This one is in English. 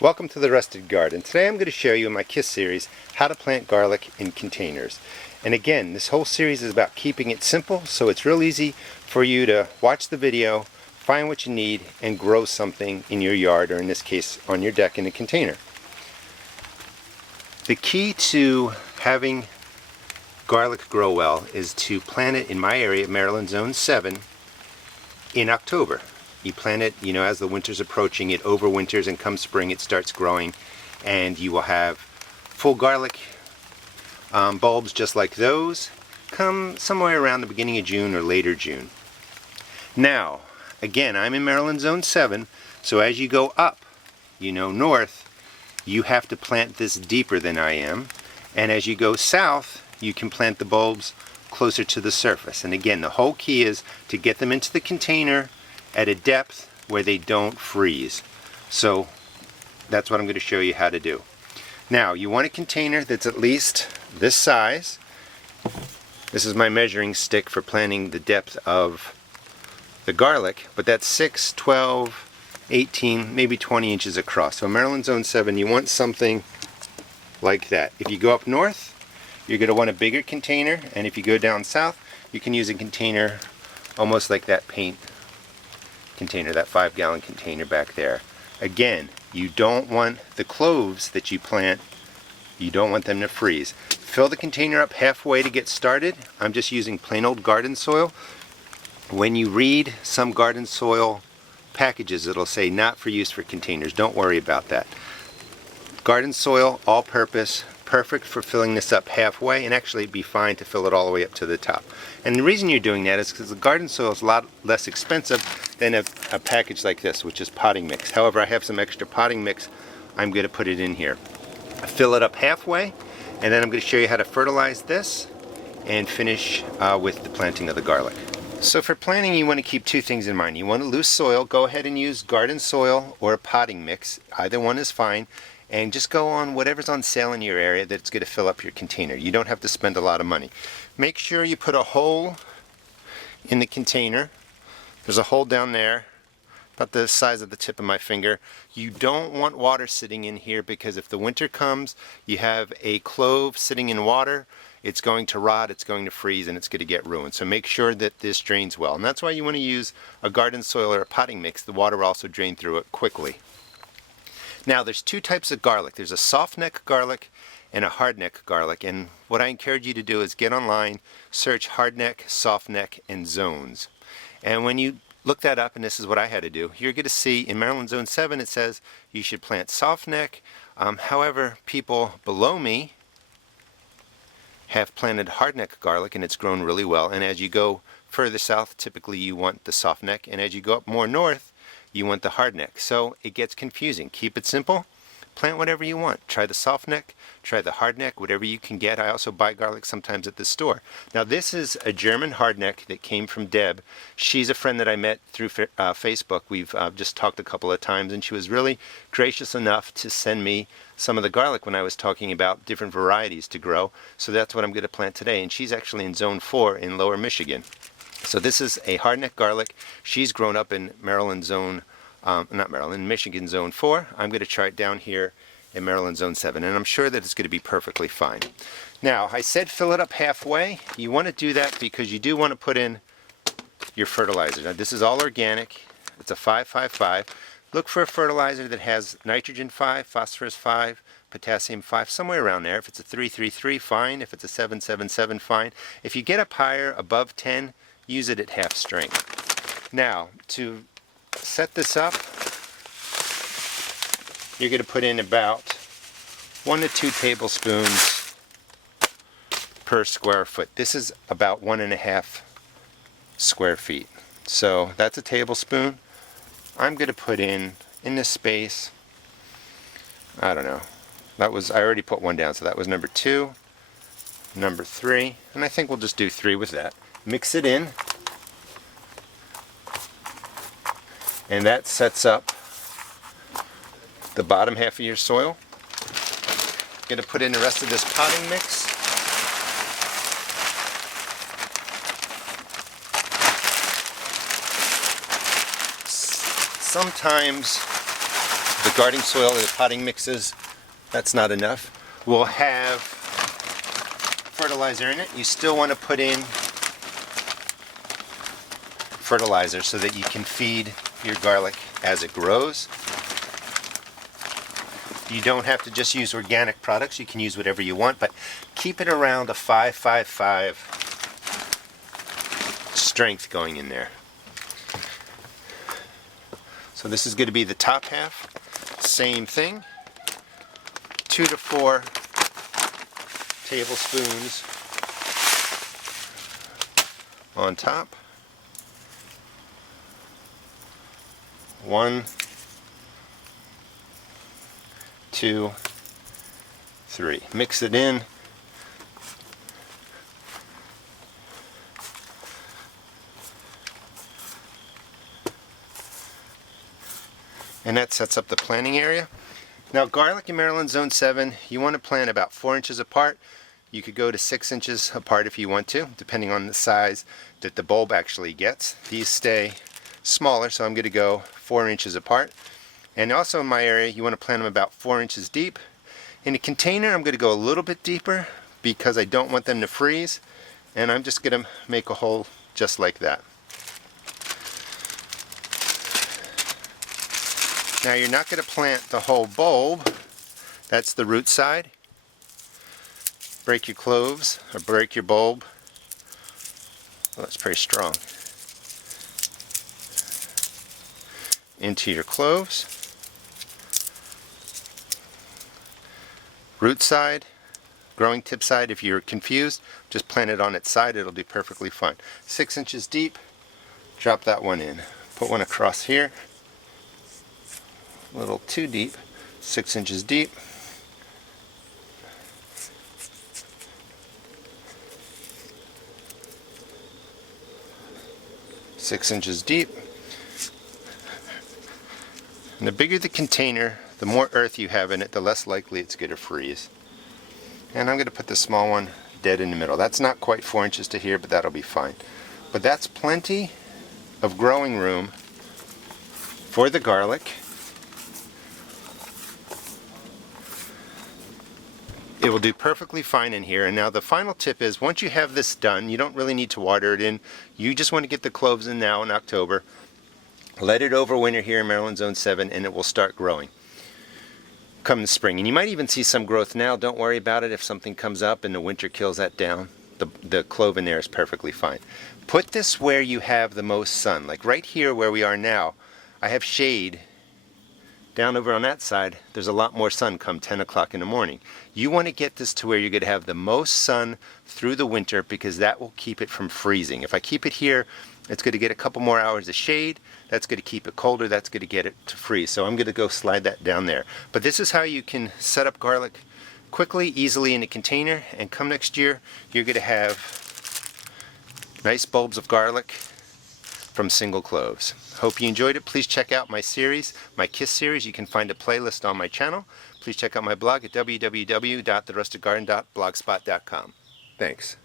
Welcome to the Rusted Garden. Today I'm going to show you in my KIS series how to plant garlic in containers. And again, this whole series is about keeping it simple, so it's real easy for you to watch the video, find what you need, and grow something in your yard, or in this case on your deck in a container. The key to having garlic grow well is to plant it in my area, Maryland Zone 7, in October. You plant it, as the winter's approaching, it overwinters, and come spring it starts growing, and you will have full garlic bulbs just like those come somewhere around the beginning of June or later June. Now, again, I'm in Maryland Zone 7, so as you go up, north, you have to plant this deeper than I am, and as you go south, you can plant the bulbs closer to the surface. And again, the whole key is to get them into the container at a depth where they don't freeze. So that's what I'm going to show you how to do. Now, you want a container that's at least this size. This is my measuring stick for planting the depth of the garlic, but that's 6, 12, 18, maybe 20 inches across. So Maryland Zone 7, you want something like that. If you go up north, you're going to want a bigger container, and if you go down south, you can use a container almost like that paint container, that 5-gallon container back there. Again, you don't want the cloves that you plant, you don't want them to freeze. Fill the container up halfway to get started. I'm just using plain old garden soil. When you read some garden soil packages, it'll say not for use for containers. Don't worry about that. Garden soil, all purpose, perfect for filling this up halfway, and actually it'd be fine to fill it all the way up to the top. And the reason you're doing that is because the garden soil is a lot less expensive than a package like this, which is potting mix. However, I have some extra potting mix. I'm going to put it in here. Fill it up halfway, and then I'm going to show you how to fertilize this and finish with the planting of the garlic. So for planting, you want to keep two things in mind. You want a loose soil. Go ahead and use garden soil or a potting mix. Either one is fine. And just go on whatever's on sale in your area that's going to fill up your container. You don't have to spend a lot of money. Make sure you put a hole in the container. There's a hole down there, about the size of the tip of my finger. You don't want water sitting in here, because if the winter comes, you have a clove sitting in water, it's going to rot, it's going to freeze, and it's going to get ruined. So make sure that this drains well. And that's why you want to use a garden soil or a potting mix. The water will also drain through it quickly. Now, there's two types of garlic. There's a soft neck garlic and a hard neck garlic. And what I encourage you to do is get online, search hard neck, soft neck, and zones. And when you look that up, and this is what I had to do, you're going to see in Maryland Zone 7 it says you should plant soft neck. However, people below me have planted hard neck garlic, and it's grown really well. And as you go further south, typically you want the soft neck. And as you go up more north, you want the hard neck. So it gets confusing. Keep it simple. Plant whatever you want. Try the soft neck, try the hard neck, whatever you can get. I also buy garlic sometimes at the store. Now, this is a German hard neck that came from Deb. She's a friend that I met through Facebook. We've just talked a couple of times, and she was really gracious enough to send me some of the garlic when I was talking about different varieties to grow. So that's what I'm going to plant today. And she's actually in Zone 4 in Lower Michigan. So this is a hardneck garlic. She's grown up in Maryland Zone, Michigan Zone 4. I'm going to try it down here in Maryland Zone 7, and I'm sure that it's going to be perfectly fine. Now, I said fill it up halfway. You want to do that because you do want to put in your fertilizer. Now, this is all organic. It's a 5-5-5. Look for a fertilizer that has nitrogen 5, phosphorus 5, potassium 5, somewhere around there. If it's a 3-3-3, fine. If it's a 7-7-7, fine. If you get up higher, above 10, use it at half strength. Now, to set this up, you're going to put in about 1 to 2 tablespoons per square foot. This is about 1.5 square feet. So that's a tablespoon. I'm going to put in this space, I don't know. I already put one down, so that was number 2, number 3, and I think we'll just do 3 with that. Mix it in, and that sets up the bottom half of your soil. I'm going to put in the rest of this potting mix. Sometimes the gardening soil or the potting mixes, that's not enough. We'll have fertilizer in it. You still want to put in fertilizer so that you can feed your garlic as it grows. You don't have to just use organic products. You can use whatever you want, but keep it around a 5.55 strength going in there. So this is going to be the top half. Same thing. 2 to 4 tablespoons on top. 1, 2, 3. Mix it in. And that sets up the planting area. Now garlic in Maryland Zone 7, you want to plant about 4 inches apart. You could go to 6 inches apart if you want to, depending on the size that the bulb actually gets. These stay smaller, so I'm going to go 4 inches apart. And also in my area, you want to plant them about 4 inches deep. In a container, I'm going to go a little bit deeper because I don't want them to freeze. And I'm just going to make a hole just like that. Now you're not going to plant the whole bulb. That's the root side. Break your cloves, or break your bulb. Well, that's pretty strong. Into your cloves. Root side, growing tip side. If you're confused, just plant it on its side. It'll do perfectly fine. 6 inches deep. Drop that one in. Put one across here. A little too deep. 6 inches deep. Six inches deep. And the bigger the container, the more earth you have in it, the less likely it's going to freeze. And I'm going to put the small one dead in the middle. That's not quite 4 inches to here, but that'll be fine. But that's plenty of growing room for the garlic. It will do perfectly fine in here. And now the final tip is, once you have this done, you don't really need to water it in. You just want to get the cloves in now in October. Let it overwinter here in Maryland Zone 7 and it will start growing come the spring. And you might even see some growth now. Don't worry about it if something comes up and the winter kills that down. The clove in there is perfectly fine. Put this where you have the most sun. Like right here where we are now, I have shade. Down over on that side, there's a lot more sun come 10 o'clock in the morning. You want to get this to where you're going to have the most sun through the winter because that will keep it from freezing. If I keep it here, it's going to get a couple more hours of shade. That's going to keep it colder. That's going to get it to freeze. So I'm going to go slide that down there. But this is how you can set up garlic quickly, easily in a container. And come next year, you're going to have nice bulbs of garlic from single cloves. Hope you enjoyed it. Please check out my series, my KIS series. You can find a playlist on my channel. Please check out my blog at www.therustedgarden.blogspot.com. Thanks.